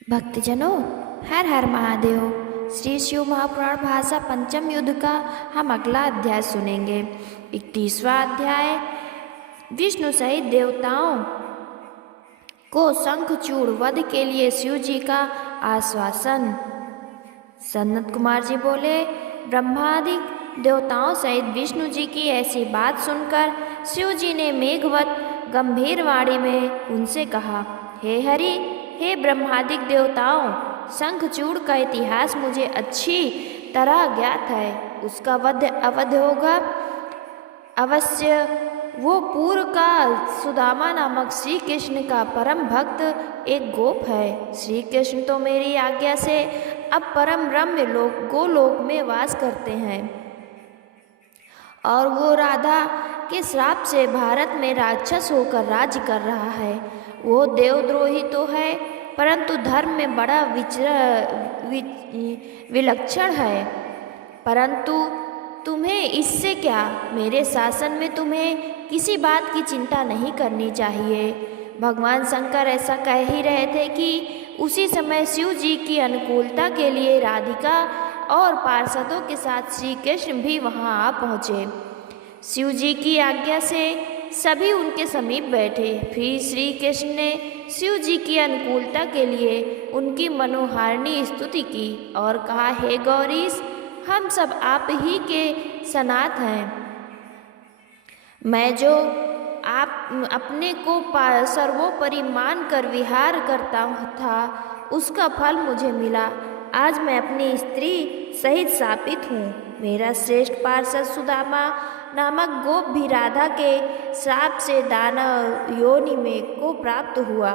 भक्तजनों, हर हर महादेव। श्री शिव महापुराण भाषा पंचम युद्ध का हम अगला अध्याय सुनेंगे। 31वां अध्याय। विष्णु सहित देवताओं को शंखचूड़ वध के लिए शिव जी का आश्वासन। सनत कुमार जी बोले, ब्रह्मादिक देवताओं सहित विष्णु जी की ऐसी बात सुनकर शिव जी ने मेघवत गंभीर वाणी में उनसे कहा, हे हरि, हे ब्रह्मादिक देवताओं, शंखचूड़ का इतिहास मुझे अच्छी तरह ज्ञात है। उसका वध अवध होगा अवश्य। वो पूर्व का सुदामा नामक श्री कृष्ण का परम भक्त एक गोप है। श्री कृष्ण तो मेरी आज्ञा से अब परम रम्य गोलोक में वास करते हैं और वो राधा के श्राप से भारत में राक्षस होकर राज्य कर रहा है। वो देवद्रोही तो है, परंतु धर्म में बड़ा विलक्षण है। परंतु तुम्हें इससे क्या, मेरे शासन में तुम्हें किसी बात की चिंता नहीं करनी चाहिए। भगवान शंकर ऐसा कह ही रहे थे कि उसी समय शिव जी की अनुकूलता के लिए राधिका और पार्षदों के साथ श्री कृष्ण भी वहां आ पहुँचे। शिव जी की आज्ञा से सभी उनके समीप बैठे। फिर श्री कृष्ण ने शिव जी की अनुकूलता के लिए उनकी मनोहारिणी स्तुति की और कहा, हे गौरीश, हम सब आप ही के सनात हैं। मैं जो आप अपने को सर्वोपरि मान कर विहार करता था, उसका फल मुझे मिला। आज मैं अपनी स्त्री सहित शापित हूँ। मेरा श्रेष्ठ पार्षद सुदामा नामक गोप भी राधा के श्राप से दानव योनि में को प्राप्त हुआ।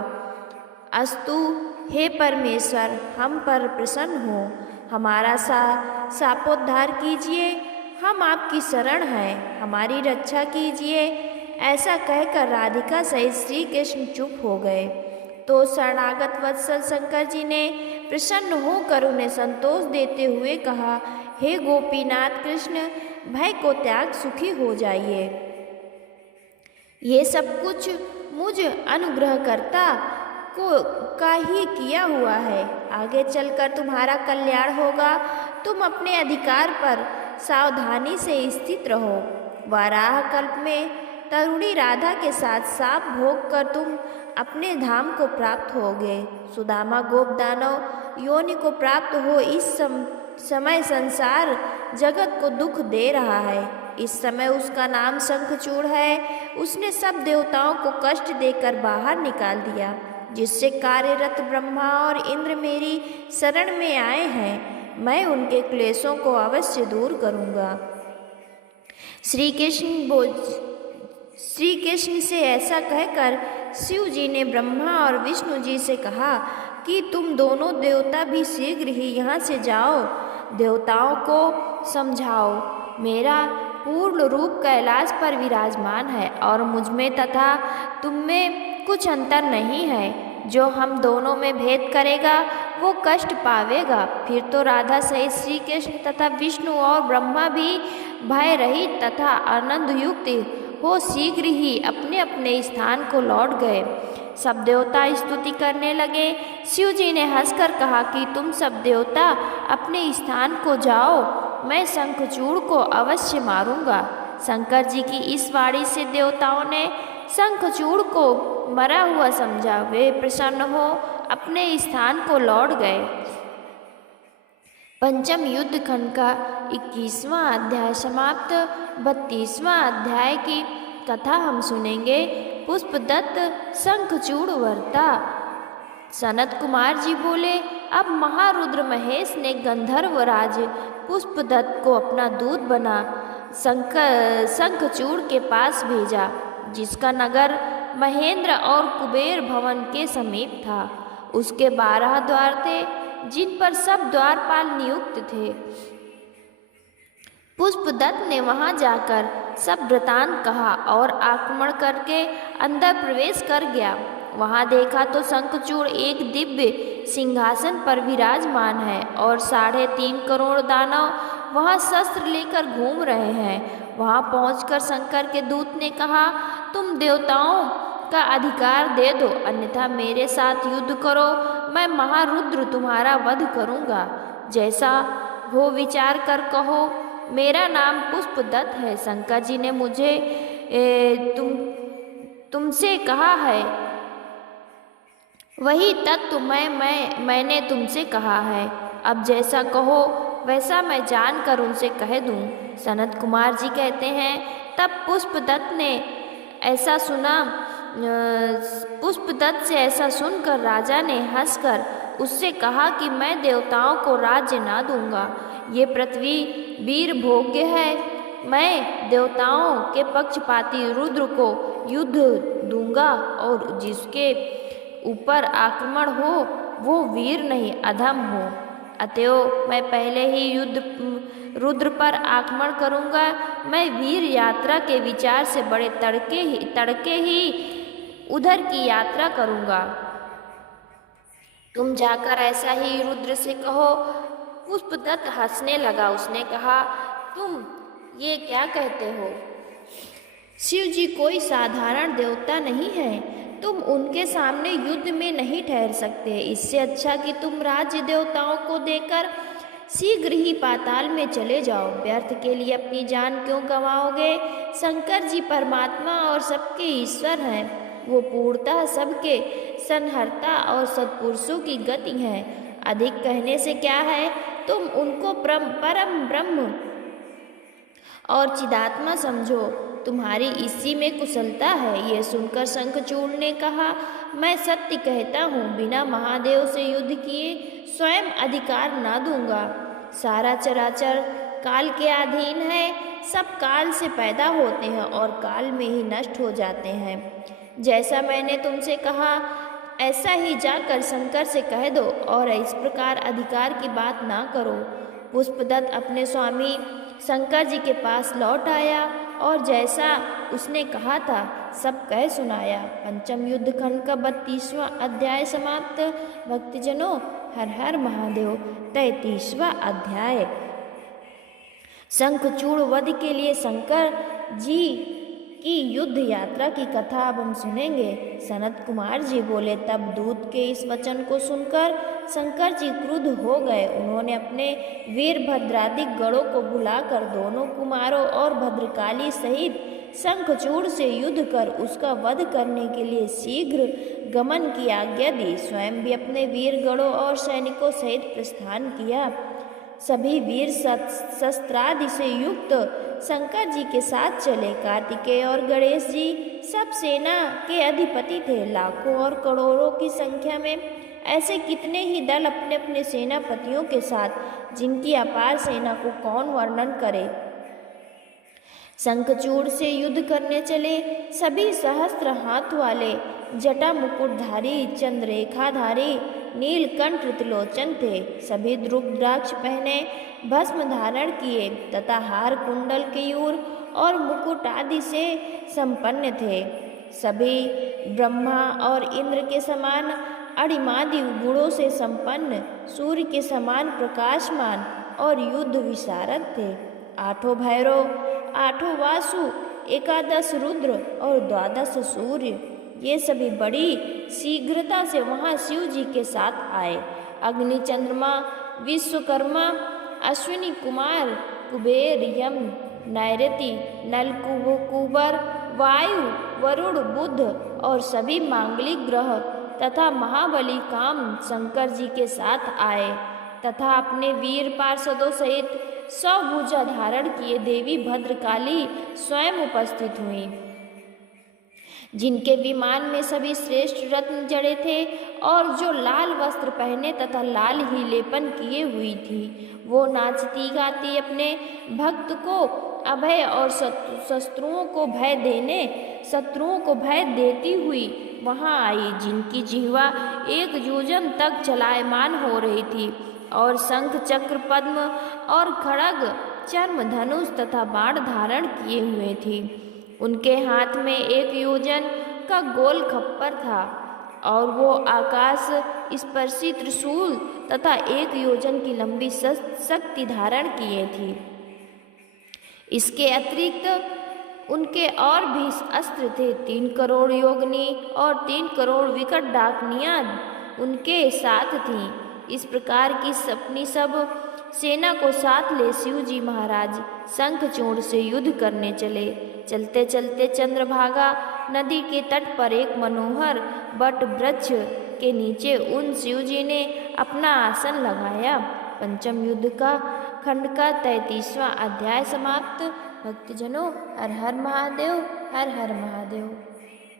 अस्तु, हे परमेश्वर, हम पर प्रसन्न हो, हमारा शापोद्धार कीजिए। हम आपकी शरण हैं, हमारी रक्षा कीजिए। ऐसा कहकर राधिका सहित श्री कृष्ण चुप हो गए। तो शरणागत वत्सल शंकर जी ने प्रसन्न होकर उन्हें संतोष देते हुए कहा, हे गोपीनाथ कृष्ण, भय को त्याग सुखी हो जाइए। ये सब कुछ मुझ अनुग्रहकर्ता का ही किया हुआ है। आगे चलकर तुम्हारा कल्याण होगा। तुम अपने अधिकार पर सावधानी से स्थित रहो। वाराह कल्प में तरुणी राधा के साथ साप भोग कर तुम अपने धाम को प्राप्त होगे। सुदामा गोप दानव योनि को प्राप्त हो इस समय संसार जगत को दुख दे रहा है। इस समय उसका नाम शंखचूड़ है। उसने सब देवताओं को कष्ट देकर बाहर निकाल दिया, जिससे कार्यरत ब्रह्मा और इंद्र मेरी शरण में आए हैं। मैं उनके क्लेशों को अवश्य दूर करूँगा। श्री कृष्ण से ऐसा कहकर शिव जी ने ब्रह्मा और विष्णु जी से कहा कि तुम दोनों देवता भी शीघ्र ही यहाँ से जाओ। देवताओं को समझाओ, मेरा पूर्ण रूप कैलाश पर विराजमान है और मुझ में तथा तुम में कुछ अंतर नहीं है। जो हम दोनों में भेद करेगा वो कष्ट पावेगा। फिर तो राधा सहित श्री कृष्ण तथा विष्णु और ब्रह्मा भी भय रहित तथा आनंद युक्त हो शीघ्र ही अपने अपने स्थान को लौट गए। सब देवता स्तुति करने लगे। शिव जी ने हंसकर कहा कि तुम सब देवता अपने स्थान को जाओ, मैं शंखचूड़ को अवश्य मारूंगा। शंकर जी की इस वाणी से देवताओं ने शंखचूड़ को मरा हुआ समझा। वे प्रसन्न हो अपने स्थान को लौट गए। पंचम युद्ध खंड का 21वां अध्याय समाप्त। 32वां अध्याय की कथा हम सुनेंगे। पुष्पदत्त शंखचूड़ वर्ता। सनत कुमार जी बोले, अब महारुद्र महेश ने गंधर्व राज पुष्पदत्त को अपना दूत बना शंखचूड़ के पास भेजा, जिसका नगर महेंद्र और कुबेर भवन के समीप था। उसके 12 द्वार थे, जिन पर सब द्वारपाल नियुक्त थे। पुष्पदत्त ने वहां जाकर सब वृतांत कहा और आक्रमण करके अंदर प्रवेश कर गया। वहां देखा तो शंखचूड़ एक दिव्य सिंहासन पर विराजमान है और 3.5 करोड़ दानव वहां शस्त्र लेकर घूम रहे हैं। वहां पहुंचकर शंकर के दूत ने कहा, तुम देवताओं का अधिकार दे दो, अन्यथा मेरे साथ युद्ध करो। मैं महारुद्र तुम्हारा वध करूँगा। जैसा हो विचार कर कहो। मेरा नाम पुष्पदत्त है। शंकर जी ने मुझे तुमसे कहा है, वही तत्व मैंने तुमसे कहा है। अब जैसा कहो वैसा मैं जानकर उनसे कह दूं। सनत कुमार जी कहते हैं, तब पुष्पदत्त से ऐसा सुनकर राजा ने हंसकर उससे कहा कि मैं देवताओं को राज्य ना दूंगा। ये पृथ्वी वीर भोग्य है। मैं देवताओं के पक्षपाती रुद्र को युद्ध दूंगा और जिसके ऊपर आक्रमण हो वो वीर नहीं अधम हो। अतएव मैं पहले ही रुद्र पर आक्रमण करूंगा। मैं वीर यात्रा के विचार से बड़े तड़के ही उधर की यात्रा करूंगा। तुम जाकर ऐसा ही रुद्र से कहो। पुष्पदत्त हंसने लगा। उसने कहा, तुम ये क्या कहते हो? शिव जी कोई साधारण देवता नहीं है। तुम उनके सामने युद्ध में नहीं ठहर सकते। इससे अच्छा कि तुम राज्य देवताओं को देकर शीघ्र ही पाताल में चले जाओ। व्यर्थ के लिए अपनी जान क्यों गंवाओगे? शंकर जी परमात्मा और सबके ईश्वर हैं। वो पूर्णतः सबके संहर्ता और सत्पुरुषों की गति हैं। अधिक कहने से क्या है, तुम उनको परम ब्रह्म और चिदात्मा समझो। तुम्हारी इसी में कुशलता है। ये सुनकर शंखचूड़ ने कहा, मैं सत्य कहता हूँ, बिना महादेव से युद्ध किए स्वयं अधिकार ना दूंगा। सारा चराचर काल के अधीन है। सब काल से पैदा होते हैं और काल में ही नष्ट हो जाते हैं। जैसा मैंने तुमसे कहा ऐसा ही जाकर शंकर से कह दो और इस प्रकार अधिकार की बात ना करो। पुष्पदत्त अपने स्वामी शंकर जी के पास लौट आया और जैसा उसने कहा था सब कह सुनाया। पंचम युद्ध खंड का 32वां अध्याय समाप्त। भक्तजनों, हर हर महादेव। 33वां अध्याय। शंखचूड़ वध के लिए शंकर जी की युद्ध यात्रा की कथा अब हम सुनेंगे। सनत कुमार जी बोले, तब दूत के इस वचन को सुनकर शंकर जी क्रुद्ध हो गए। उन्होंने अपने वीरभद्रादि गणों को बुलाकर दोनों कुमारों और भद्रकाली सहित शंखचूड़ से युद्ध कर उसका वध करने के लिए शीघ्र गमन की आज्ञा दी। स्वयं भी अपने वीर गणों और सैनिकों सहित प्रस्थान किया। सभी वीर शस्त्रादि से युक्त शंकर जी के साथ चले। कार्तिकेय और गणेश जी सब सेना के अधिपति थे। लाखों और करोड़ों की संख्या में ऐसे कितने ही दल अपने अपने सेनापतियों के साथ, जिनकी अपार सेना को कौन वर्णन करे, शंखचूड़ से युद्ध करने चले। सभी सहस्त्र हाथ वाले, जटा मुकुटधारी, चंद्ररेखाधारी, नीलकंठ त्रिलोचन थे। सभी रुद्राक्ष पहने, भस्म धारण किए तथा हार कुंडल केयूर और मुकुट आदि से संपन्न थे। सभी ब्रह्मा और इंद्र के समान अणिमादि गुणों से संपन्न, सूर्य के समान प्रकाशमान और युद्ध विशारद थे। आठों भैरव, आठों वासु, 11 रुद्र और 12 सूर्य, ये सभी बड़ी शीघ्रता से वहाँ शिव जी के साथ आए। अग्नि, चंद्रमा, विश्वकर्मा, अश्विनी कुमार, कुबेर, यम, नैऋति, नल, कुबर, वायु, वरुण, बुध और सभी मांगलिक ग्रह तथा महाबली काम शंकर जी के साथ आए तथा अपने वीर पार्षदों सहित 100 भुजा धारण किए देवी भद्रकाली स्वयं उपस्थित हुई, जिनके विमान में सभी श्रेष्ठ रत्न जड़े थे और जो लाल वस्त्र पहने तथा लाल ही लेपन किए हुई थी। वो नाचती गाती अपने भक्त को अभय और शत्रुओं को भय देती हुई वहां आई, जिनकी जिह्वा 1 योजन तक चलायमान हो रही थी और शंख, चक्र, पद्म और खड़ग, चर्म, धनुष तथा बाण धारण किए हुए थी। उनके हाथ में 1 योजन का गोल खप्पर था और वो आकाश स्पर्शी त्रिशूल तथा 1 योजन की लंबी शक्ति धारण किए थी। इसके अतिरिक्त उनके और भी अस्त्र थे। 3 करोड़ योगिनी और 3 करोड़ विकट डाकनियां उनके साथ थीं। इस प्रकार की अपनी सब सेना को साथ ले शिव जी महाराज शंखचूड़ से युद्ध करने चले। चलते चलते चंद्रभागा नदी के तट पर एक मनोहर बट वृक्ष के नीचे उन शिव जी ने अपना आसन लगाया। पंचम युद्ध का खंड का 33वां अध्याय समाप्त। भक्तजनों, हर हर महादेव, हर हर महादेव।